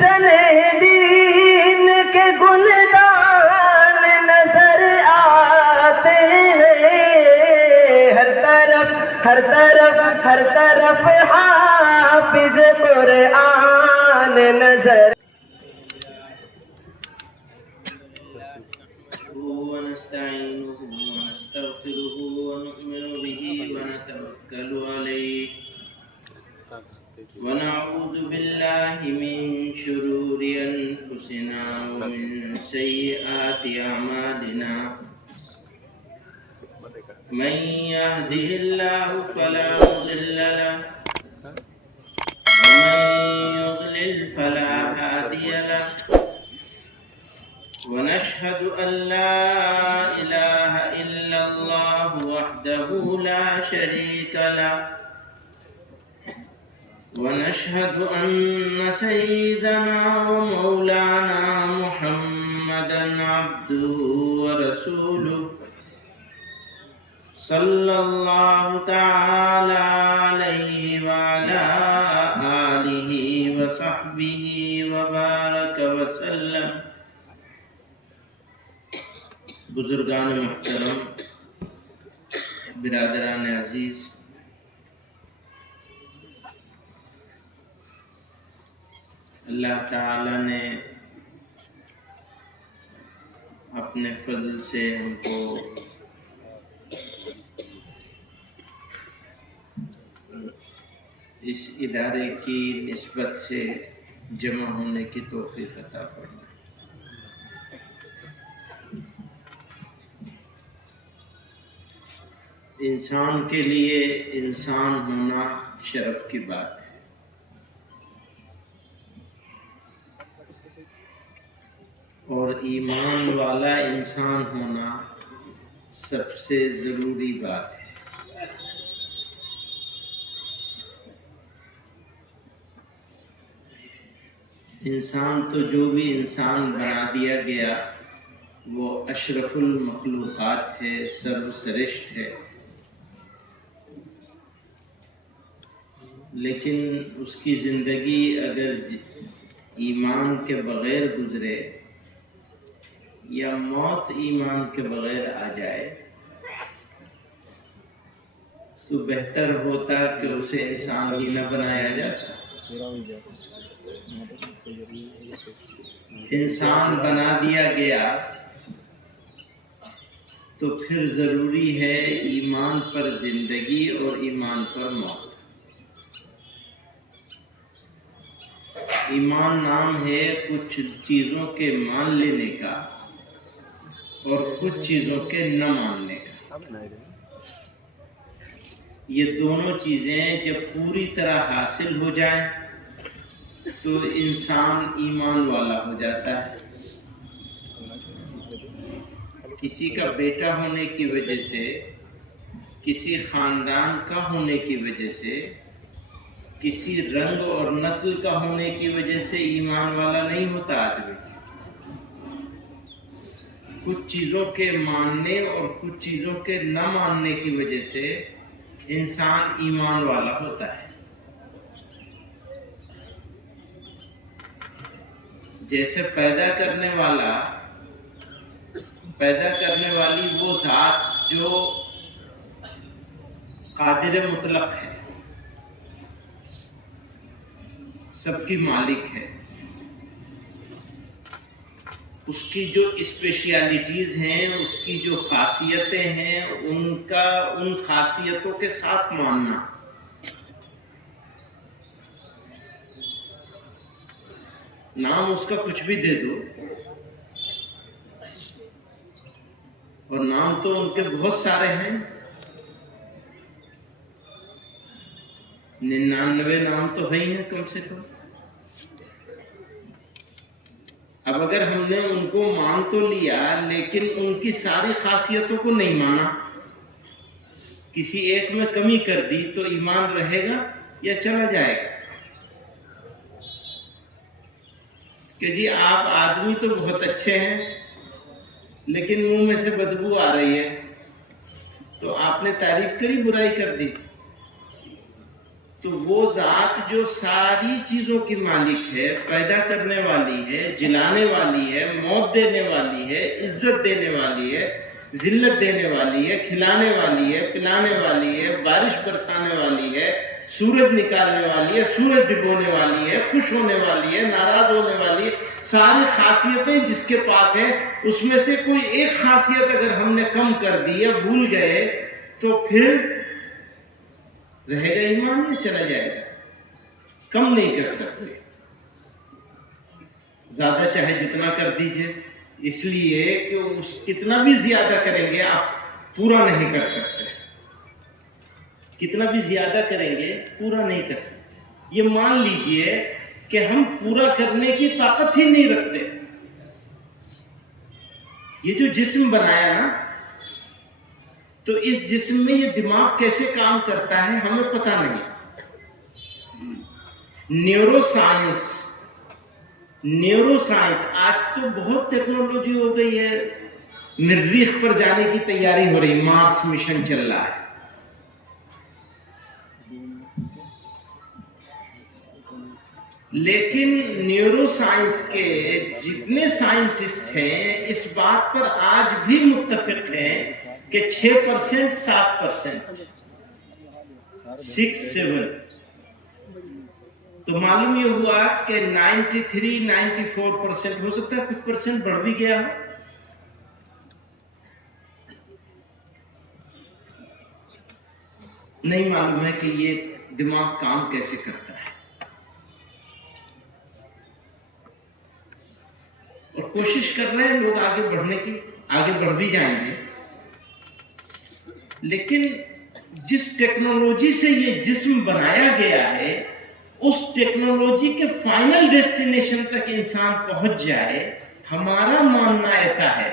گلشن دین کے گلدان نظر آتے ہیں، ہر طرف حافظ قرآن نظر ونستعينه ونستغفره ونؤمن به ونتوكل عليه ونعوذ بالله من شرور أنفسنا ومن سيئات أعمالنا من يهده الله فلا مضل له ومن يضلل فلا هادي له ونشهد أن لا إله إلا الله وحده لا شريك له ونشهد أن سيدنا ومولانا محمدا عبده ورسوله صلى الله تعالى عليه وعلى آله وصحبه وبارك وسلم۔ بزرگان محترم، برادران عزیز، اللہ تعالی نے اپنے فضل سے ہم کو اس ادارے کی نسبت سے جمع ہونے کی توفیق عطا فرمائے۔ انسان کے لیے انسان ہونا شرف کی بات ہے، اور ایمان والا انسان ہونا سب سے ضروری بات ہے۔ انسان تو جو بھی انسان بنا دیا گیا وہ اشرف المخلوقات ہے، سرشٹھ ہے، لیکن اس کی زندگی اگر ایمان کے بغیر گزرے یا موت ایمان کے بغیر آ جائے تو بہتر ہوتا کہ اسے انسان ہی نہ بنایا جاتا۔ انسان بنا دیا گیا تو پھر ضروری ہے ایمان پر زندگی اور ایمان پر موت۔ ایمان نام ہے کچھ چیزوں کے مان لینے کا اور کچھ چیزوں کے نہ ماننے کا۔ یہ دونوں چیزیں جب پوری طرح حاصل ہو جائیں تو انسان ایمان والا ہو جاتا ہے۔ کسی کا بیٹا ہونے کی وجہ سے، کسی خاندان کا ہونے کی وجہ سے، کسی رنگ اور نسل کا ہونے کی وجہ سے ایمان والا نہیں ہوتا آدمی۔ کچھ چیزوں کے ماننے اور کچھ چیزوں کے نہ ماننے کی وجہ سے انسان ایمان والا ہوتا ہے۔ جیسے پیدا کرنے والی وہ ذات جو قادر مطلق ہے، سب کی مالک ہے، اس کی جو اسپیشیلٹیز ہیں، اس کی جو خاصیتیں ہیں، ان خاصیتوں کے ساتھ ماننا۔ نام اس کا کچھ بھی دے دو، اور نام تو ان کے بہت سارے ہیں، 99 نام تو ہے ہی ہیں کم سے کم۔ اب اگر ہم نے ان کو مان تو لیا لیکن ان کی ساری خاصیتوں کو نہیں مانا، کسی ایک میں کمی کر دی تو ایمان رہے گا یا چلا جائے گا؟ کہ جی آپ آدمی تو بہت اچھے ہیں لیکن منہ میں سے بدبو آ رہی ہے، تو آپ نے تعریف کری، برائی کر دی۔ تو وہ ذات جو ساری چیزوں کی مالک ہے، پیدا کرنے والی ہے، جلانے والی ہے، موت دینے والی ہے، عزت دینے والی ہے، ذلت دینے والی ہے، کھلانے والی ہے، پلانے والی ہے، بارش برسانے والی ہے، سورج نکالنے والی ہے، سورج ڈبونے والی ہے، خوش ہونے والی ہے، ناراض ہونے والی ہے، ساری خاصیتیں جس کے پاس ہیں، اس میں سے کوئی ایک خاصیت اگر ہم نے کم کر دی یا بھول گئے تو پھر رہے گا ایمان یا چلا جائے گا؟ کم نہیں کر سکتے، زیادہ چاہے جتنا کر دیجئے، اس لیے کہ کتنا بھی زیادہ کریں گے آپ پورا نہیں کر سکتے، کتنا بھی زیادہ کریں گے پورا نہیں کر سکتے۔ یہ مان لیجئے کہ ہم پورا کرنے کی طاقت ہی نہیں رکھتے۔ یہ جو جسم بنایا نا، تو اس جسم میں یہ دماغ کیسے کام کرتا ہے ہمیں پتہ نہیں۔ نیورو سائنس آج تو بہت ٹیکنالوجی ہو گئی ہے، مریخ پر جانے کی تیاری ہو رہی، مارس مشن چل رہا ہے۔ لیکن نیورو سائنس کے جتنے سائنٹسٹ ہیں اس بات پر آج بھی متفق ہیں کہ 6%، 7%، 6-7، تو معلوم یہ ہوا کہ 93-94%، ہو سکتا ہے کچھ پرسنٹ بڑھ بھی گیا ہو۔ نہیں معلوم ہے کہ یہ دماغ کام کیسے کرتا ہے، اور کوشش کر رہے ہیں لوگ آگے بڑھنے کی، آگے بڑھ بھی جائیں گے، لیکن جس ٹیکنالوجی سے یہ جسم بنایا گیا ہے اس ٹیکنالوجی کے فائنل ڈیسٹینیشن تک انسان پہنچ جائے، ہمارا ماننا ایسا ہے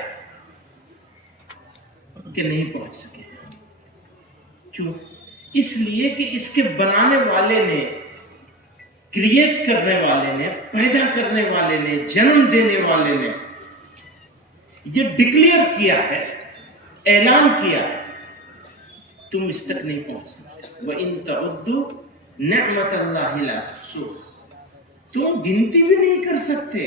کہ نہیں پہنچ سکے۔ کیوں؟ اس لیے کہ اس کے بنانے والے نے، کریٹ کرنے والے نے، پیدا کرنے والے نے، جنم دینے والے نے یہ ڈکلیئر کیا ہے، اعلان کیا ہے، تم اس تک نہیں پہنچ سکتے۔ وَإِن تَعُدُّوا نِعْمَتَ اللَّهِ لَا تُحْصُوهَا، تم گنتی بھی نہیں کر سکتے۔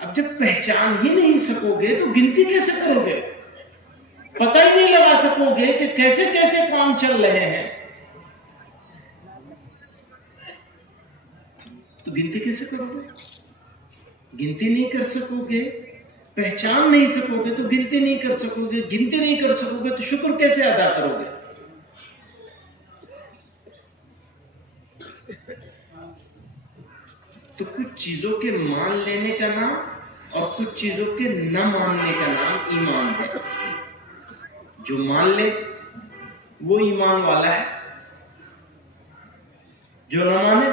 اب جب پہچان ہی نہیں سکو گے تو گنتی کیسے کرو گے؟ پتہ ہی نہیں لگا سکو گے کہ کیسے کیسے کام چل رہے ہیں، تو گنتی کیسے کرو گے؟ گنتی نہیں کر سکو گے، پہچان نہیں سکو گے تو گنتی نہیں کر سکو گے، گنتی نہیں کر سکو گے تو شکر کیسے ادا کرو گے؟ تو کچھ چیزوں کے مان لینے کا نام اور کچھ چیزوں کے نہ ماننے کا نام ایمان ہے۔ جو مان لے وہ ایمان والا ہے، جو نہ مانے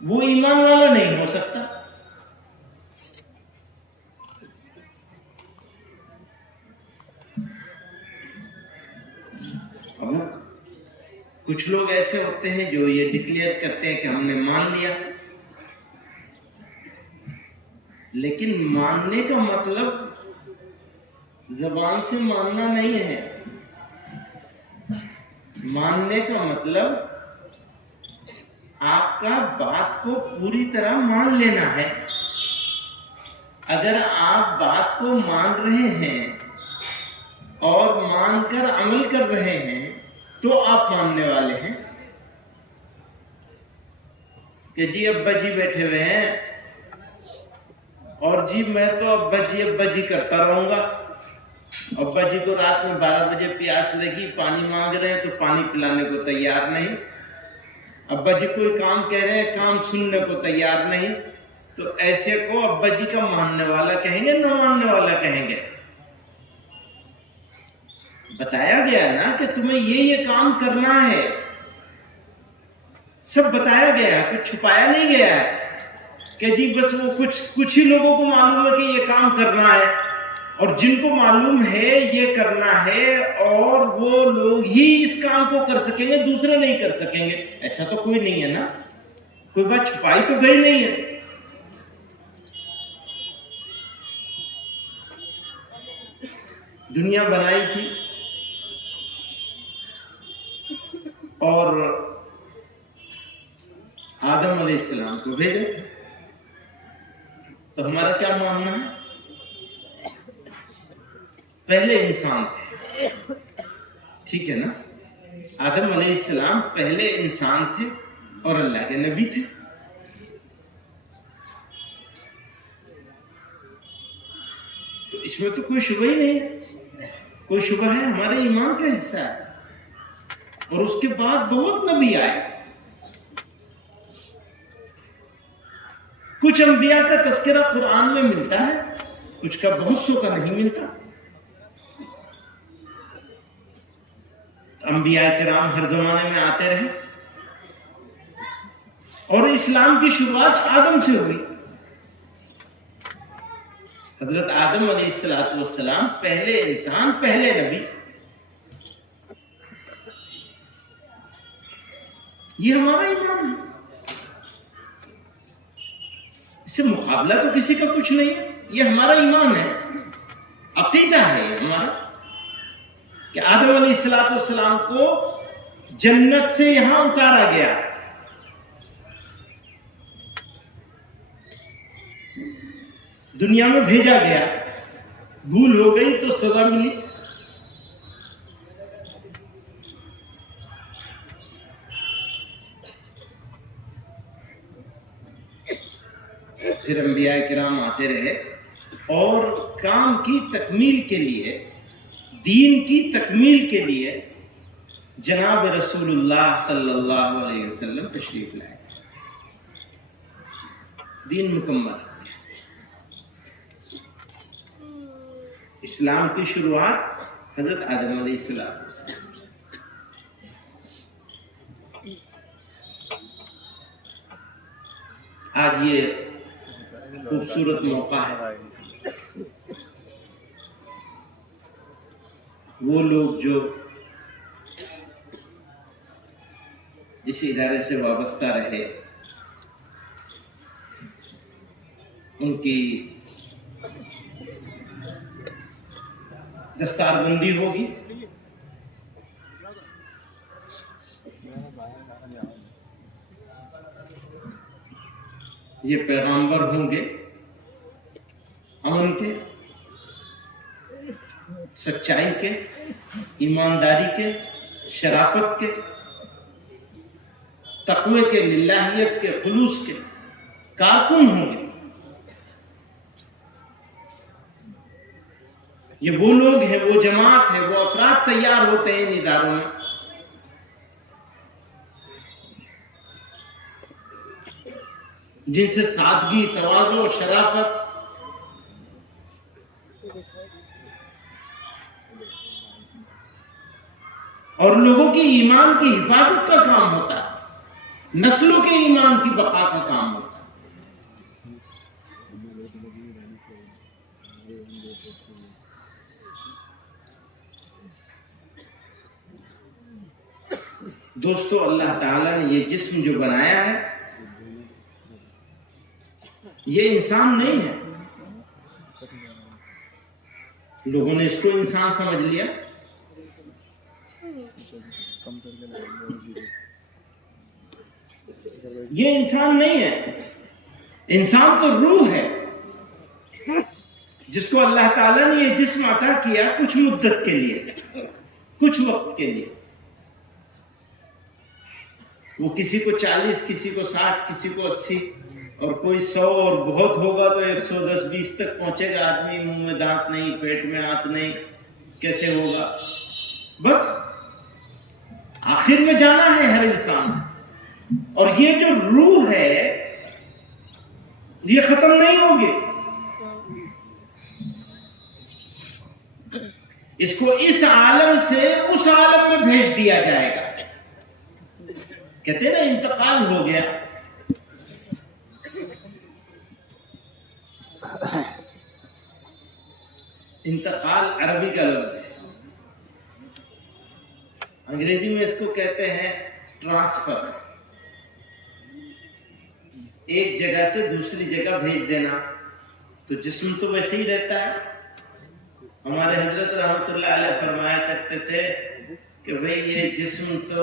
وہ ایمان والا نہیں ہو سکتا۔ اب کچھ لوگ ایسے ہوتے ہیں جو یہ ڈکلیئر کرتے ہیں کہ ہم نے مان لیا، لیکن ماننے کا مطلب زبان سے ماننا نہیں ہے، ماننے کا مطلب آپ کا بات کو پوری طرح مان لینا ہے۔ اگر آپ بات کو مان رہے ہیں اور مان کر عمل کر رہے ہیں تو آپ ماننے والے ہیں۔ کہ جی ابا جی بیٹھے ہوئے ہیں اور جی میں تو ابا جی کرتا رہوں گا، ابا جی کو رات میں 12 بجے پیاس لگی، پانی مانگ رہے ہیں تو پانی پلانے کو تیار نہیں، ابا جی کوئی کام کہہ رہے ہیں، کام سننے کو تیار نہیں، تو ایسے کو ابا جی کا ماننے والا کہیں گے، نہ ماننے والا کہیں گے؟ بتایا گیا نا کہ تمہیں یہ کام کرنا ہے، سب بتایا گیا، کچھ چھپایا نہیں گیا ہے کہ جی بس وہ کچھ ہی لوگوں کو معلوم ہے کہ یہ کام کرنا ہے، اور جن کو معلوم ہے یہ کرنا ہے اور وہ لوگ ہی اس کام کو کر سکیں گے، دوسرے نہیں کر سکیں گے، ایسا تو کوئی نہیں ہے نا، کوئی بات چھپائی تو گئی نہیں ہے۔ دنیا بنائی تھی اور آدم علیہ السلام کو بھیجا تھا. تو ہمارا کیا ماننا ہے؟ پہلے انسان تھے، ٹھیک ہے نا؟ آدم علیہ السلام پہلے انسان تھے اور اللہ کے نبی تھے. تو اس میں تو کوئی شبہ ہی نہیں ہے. کوئی شبہ ہے؟ ہمارے ایمان کا حصہ ہے. اور اس کے بعد بہت نبی آئے. کچھ انبیاء کا تذکرہ قرآن میں ملتا ہے، کچھ کا بہت سو کا نہیں ملتا. انبیاء کرام ہر زمانے میں آتے رہے اور اسلام کی شروعات آدم سے ہوئی. حضرت آدم علیہ السلام پہلے انسان، پہلے نبی. یہ ہمارا ایمان ہے. اس سے مقابلہ تو کسی کا کچھ نہیں ہے. یہ ہمارا ایمان ہے، عقیدہ ہے یہ ہمارا کہ آدم علیہ السلام کو جنت سے یہاں اتارا گیا. دنیا میں بھیجا گیا. بھول ہو گئی تو سزا ملی. پھر انبیاء کرام آتے رہے اور کام کی تکمیل کے لیے، دین کی تکمیل کے لیے جناب رسول اللہ صلی اللہ علیہ وسلم تشریف لائے. دین مکمل. اسلام کی شروعات حضرت آدم علیہ السلام سے. آج یہ خوبصورت موقع ہے. وہ لوگ جو اس ادارے سے وابستہ رہے، ان کی دستار بندی ہوگی. یہ پیغامبر ہوں گے امن کے، سچائی کے، ایمانداری کے، شرافت کے، تقوی کے، للہیت کے، خلوص کے کارکن ہوں گے. یہ وہ لوگ ہیں، وہ جماعت ہے، وہ افراد تیار ہوتے ہیں ان اداروں میں جن سے سادگی، تواضع، شرافت اور لوگوں کی ایمان کی حفاظت کا کام ہوتا ہے، نسلوں کے ایمان کی بقا کا کام ہوتا ہے. دوستو، اللہ تعالیٰ نے یہ جسم جو بنایا ہے، یہ انسان نہیں ہے. لوگوں نے اس کو انسان سمجھ لیا. یہ انسان نہیں ہے. انسان تو روح ہے جس کو اللہ تعالیٰ نے یہ جسم عطا کیا کچھ مدت کے لیے، کچھ وقت کے لیے. وہ کسی کو 40، کسی کو 60، کسی کو 80 اور کوئی 100 اور بہت ہوگا تو 110، 20 تک پہنچے گا. آدمی منہ میں دانت نہیں، پیٹ میں ہاتھ نہیں، کیسے ہوگا؟ بس آخر میں جانا ہے ہر انسان. اور یہ جو روح ہے یہ ختم نہیں ہوگی. اس کو اس عالم سے اس عالم میں بھیج دیا جائے گا. کہتے ہیں نا انتقال ہو گیا. انتقال عربی کا لفظ ہے. انگریزی میں اس کو کہتے ہیں ٹرانسفر. ایک جگہ سے دوسری جگہ بھیج دینا. تو جسم تو ویسے ہی رہتا ہے. ہمارے حضرت رحمت اللہ علیہ فرمایا کرتے تھے کہ بھئی یہ جسم تو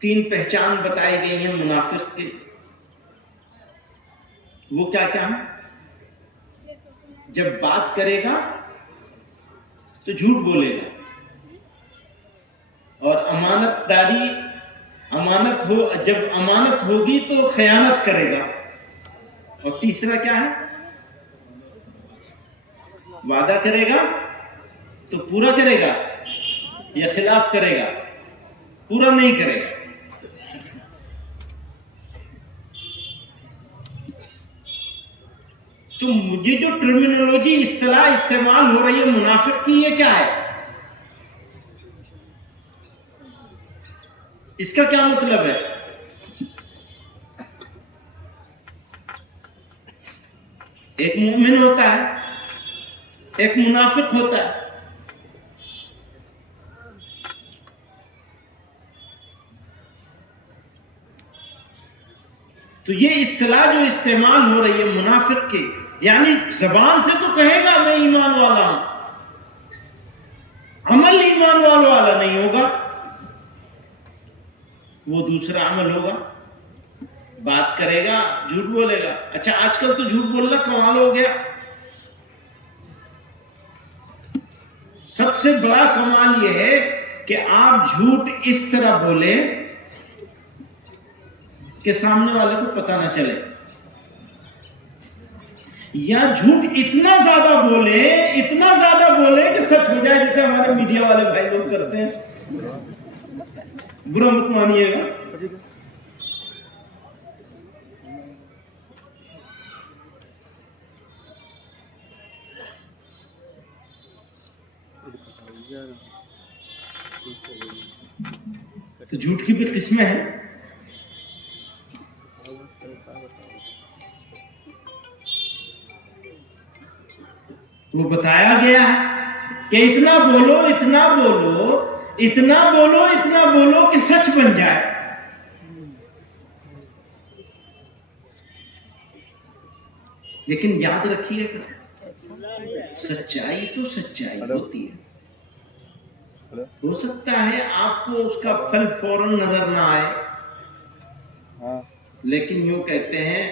3 پہچان بتائی گئی ہیں منافق کی. وہ کیا کیا ہے؟ جب بات کرے گا تو جھوٹ بولے گا, اور جب امانت ہوگی تو خیانت کرے گا. اور تیسرا کیا ہے؟ وعدہ کرے گا تو پورا کرے گا یا خلاف کرے گا؟ پورا نہیں کرے گا. تو یہ جو ٹرمینالوجی اصطلاح استعمال ہو رہی ہے منافق کی, یہ کیا ہے؟ اس کا کیا مطلب ہے؟ ایک مومن ہوتا ہے, ایک منافق ہوتا ہے. تو یہ اصطلاح جو استعمال ہو رہی ہے منافق کی, یعنی زبان سے تو کہے گا میں ایمان والا ہوں, عمل ایمان والا نہیں ہوگا, وہ دوسرا عمل ہوگا. بات کرے گا, جھوٹ بولے گا. اچھا آج کل تو جھوٹ بولنا کمال ہو گیا. سب سے بڑا کمال یہ ہے کہ آپ جھوٹ اس طرح بولے کہ سامنے والے کو پتہ نہ چلے, یا جھوٹ اتنا زیادہ بولے کہ سچ ہو جائے, جیسے ہمارے میڈیا والے بھائی لوگ کرتے ہیں. برا مت مانیے گا. تو جھوٹ کی بھی قسمیں ہیں. وہ بتایا گیا ہے کہ اتنا بولو کہ سچ بن جائے. لیکن یاد رکھیے گا, سچائی تو سچائی ہوتی ہے. ہو سکتا ہے آپ کو اس کا پھل فوراً نظر نہ آئے, لیکن یوں کہتے ہیں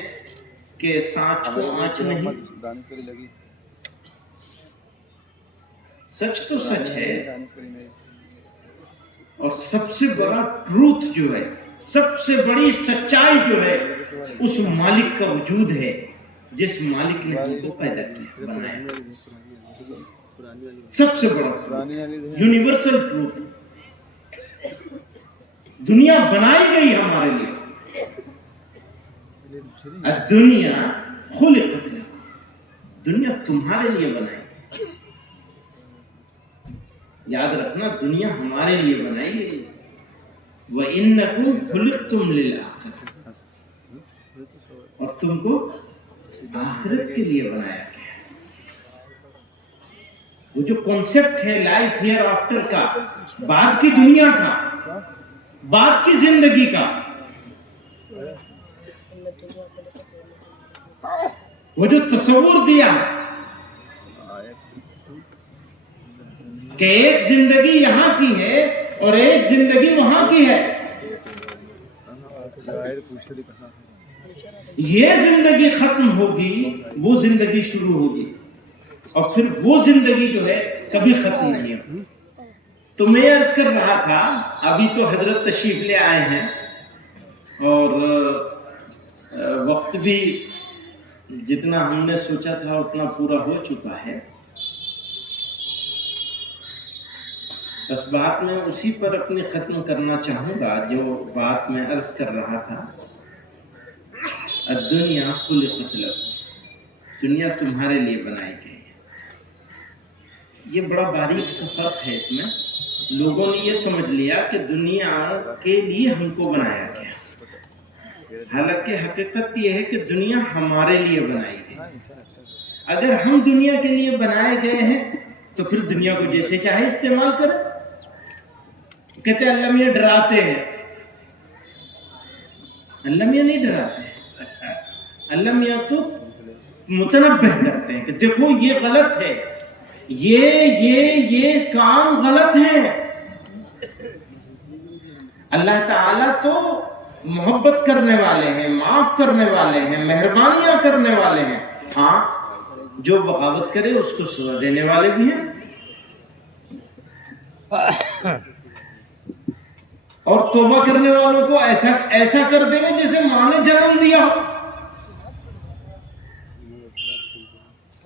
کہ سانچ کو آنچ نہیں. سچ تو سچ ہے, اور سب سے بڑا ٹروتھ جو ہے, سب سے بڑی سچائی جو ہے, اس مالک کا وجود ہے جس مالک نے ہم کو پیدا کیا, بنایا. سب سے بڑا یونیورسل ٹروتھ. دنیا بنائی گئی ہمارے لیے. دنیا خلقت لکم, دنیا تمہارے لیے بنائی. یاد رکھنا, دنیا ہمارے لیے بنائی گئی. وَإِنَّكُمْ خُلِقْتُمْ لِلْآخِرَةِ, اور تم کو آخرت کے لیے بنایا گیا. وہ جو کانسیپٹ ہے لائف ہیئر آفٹر کا, بعد کی دنیا کا, بعد کی زندگی کا, وہ جو تصور دیا کہ ایک زندگی یہاں کی ہے اور ایک زندگی وہاں کی ہے, یہ زندگی ختم ہوگی, وہ زندگی شروع ہوگی, اور پھر وہ زندگی جو ہے کبھی ختم نہیں ہوگی. تو میں عرض کر رہا تھا, ابھی تو حضرت تشریف لے آئے ہیں اور وقت بھی جتنا ہم نے سوچا تھا اتنا پورا ہو چکا ہے. بس بات میں اسی پر اپنی ختم کرنا چاہوں گا جو بات میں عرض کر رہا تھا. الدنیا خلقت لکم, دنیا تمہارے لیے بنائی گئی ہے. یہ بڑا باریک سا فرق ہے. اس میں لوگوں نے یہ سمجھ لیا کہ دنیا کے لیے ہم کو بنایا گیا, حالانکہ حقیقت یہ ہے کہ دنیا ہمارے لیے بنائی گئی. اگر ہم دنیا کے لیے بنائے گئے ہیں تو پھر دنیا کو جیسے چاہے استعمال کریں. کہتے ہیں اللہ میاں ڈراتے ہیں. اللہ میاں نہیں ڈراتے ہیں, اللہ میاں تو متنبہ کرتے ہیں کہ دیکھو یہ غلط ہے, یہ کام غلط ہے. اللہ تعالیٰ تو محبت کرنے والے ہیں، معاف کرنے والے ہیں، مہربانیاں کرنے والے ہیں. ہاں جو بغاوت کرے اس کو سزا دینے والے بھی ہیں. اور توبہ کرنے والوں کو ایسا کر دیں گے جیسے ماں نے جنم دیا ہو.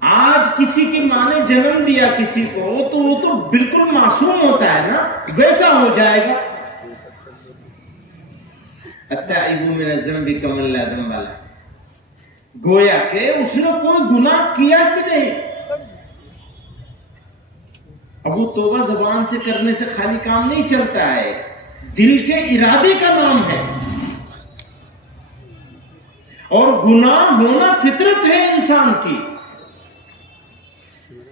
آج کسی کی ماں نے جنم دیا کسی کو تو وہ تو بالکل معصوم ہوتا ہے نا، ویسا ہو جائے گا. التائب من الذنب کمن لا ذنب لہ، گویا کہ اس نے کوئی گناہ کیا کہ نہیں. اب وہ توبہ زبان سے کرنے سے خالی کام نہیں چلتا ہے، دل کے ارادے کا نام ہے. اور گناہ ہونا فطرت ہے انسان کی،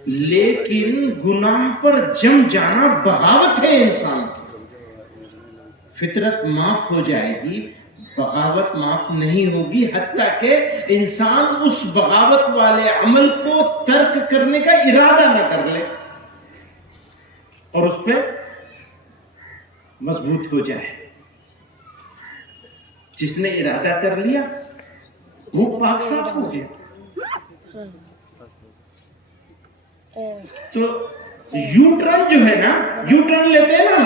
لیکن گناہ پر جم جانا بغاوت ہے انسان کی. فطرت معاف ہو جائے گی، بغاوت معاف نہیں ہوگی، حتیٰ کہ انسان اس بغاوت والے عمل کو ترک کرنے کا ارادہ نہ کر لے اور اس پہ مضبوط ہو جائے. جس نے ارادہ کر لیا وہ پاک صاف ہو گیا. تو یو ٹرن جو ہے نا، یو ٹرن لیتے ہیں نا،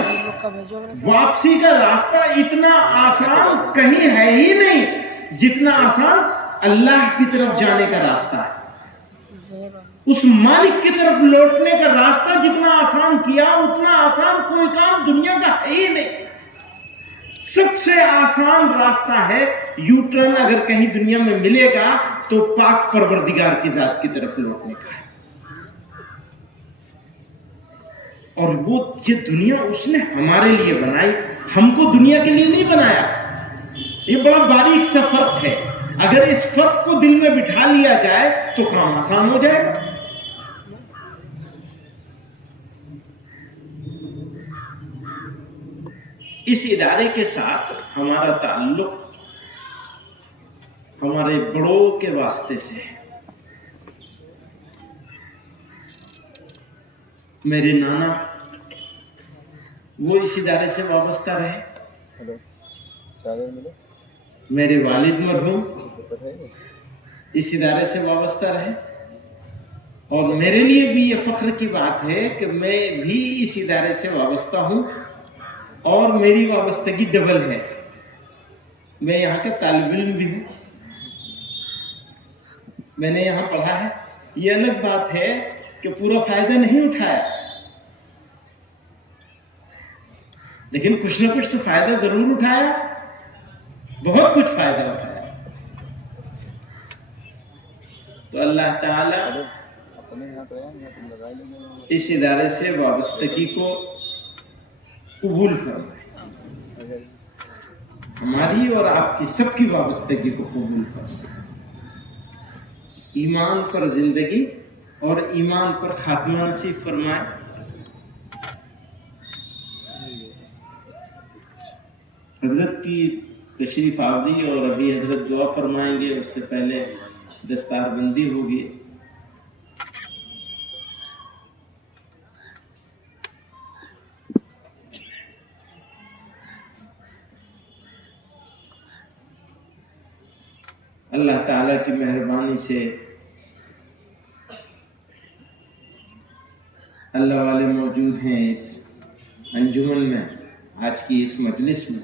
واپسی کا راستہ اتنا آسان کہیں ہے ہی نہیں جتنا آسان اللہ کی طرف جانے کا راستہ ہے. اس مالک کی طرف لوٹنے کا راستہ جتنا آسان کیا اتنا آسان کوئی کام دنیا کا ہے ہی نہیں. سب سے آسان راستہ ہے یو ٹرن اگر کہیں دنیا میں ملے گا تو پاک پروردگار کی ذات کی طرف لوٹنے کا ہے. اور وہ یہ دنیا اس نے ہمارے لیے بنائی، ہم کو دنیا کے لیے نہیں بنایا. یہ بڑا باریک سا فرق ہے. اگر اس فرق کو دل میں بٹھا لیا جائے تو کام آسان ہو جائے گا. اس ادارے کے ساتھ ہمارا تعلق ہمارے بڑوں کے واسطے سے ہے. میرے نانا وہ اس ادارے سے وابستہ رہے، میرے والد مرحوم اس ادارے سے وابستہ رہے، اور میرے لیے بھی یہ فخر کی بات ہے کہ میں بھی اس ادارے سے وابستہ ہوں اور میری وابستگی ڈبل ہے. میں یہاں کا طالب علم بھی ہوں، میں نے یہاں پڑھا ہے. یہ الگ بات ہے کہ پورا فائدہ نہیں اٹھایا، لیکن کچھ نہ کچھ تو فائدہ ضرور اٹھایا، بہت کچھ فائدہ اٹھایا. تو اللہ تعالی اس ادارے سے وابستگی کو قبول فرمائے، ہماری اور آپ کی سب کی وابستگی کو قبول فرمائے. ایمان پر زندگی اور ایمان پر خاتمہ نصیب فرمائے. حضرت کی تشریف آوری اور ابھی حضرت دعا فرمائیں گے، اس سے پہلے دستار بندی ہوگی. اللہ تعالیٰ کی مہربانی سے اللہ والے موجود ہیں اس انجمن میں، آج کی اس مجلس میں.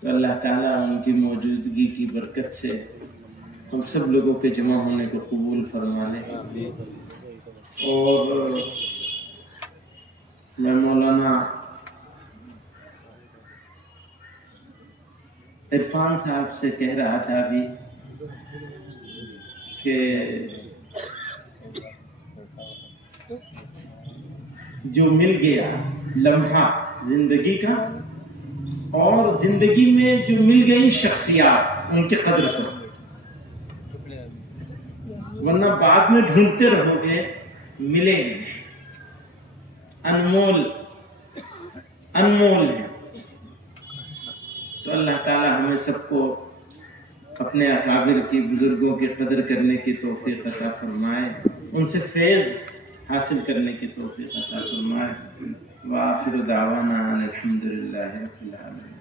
تو اللہ تعالیٰ ان کی موجودگی کی برکت سے ہم سب لوگوں کے جمع ہونے کو قبول فرما لے. اور میں مولانا عرفان صاحب سے کہہ رہا تھا ابھی کہ جو مل گیا لمحہ زندگی کا، اور زندگی میں جو مل گئی شخصیات، ان کی قدر کرو، ورنہ بعد میں ڈھونڈتے رہو گے ملیں گے. انمول ہے. تو اللہ تعالی ہمیں سب کو اپنے اکابر کی، بزرگوں کی قدر کرنے کی توفیق عطا فرمائے، ان سے فیض حاصل کرنے کی توفیق عطا فرمائے. وآخر دعوانا الحمدللہ رب العالمین.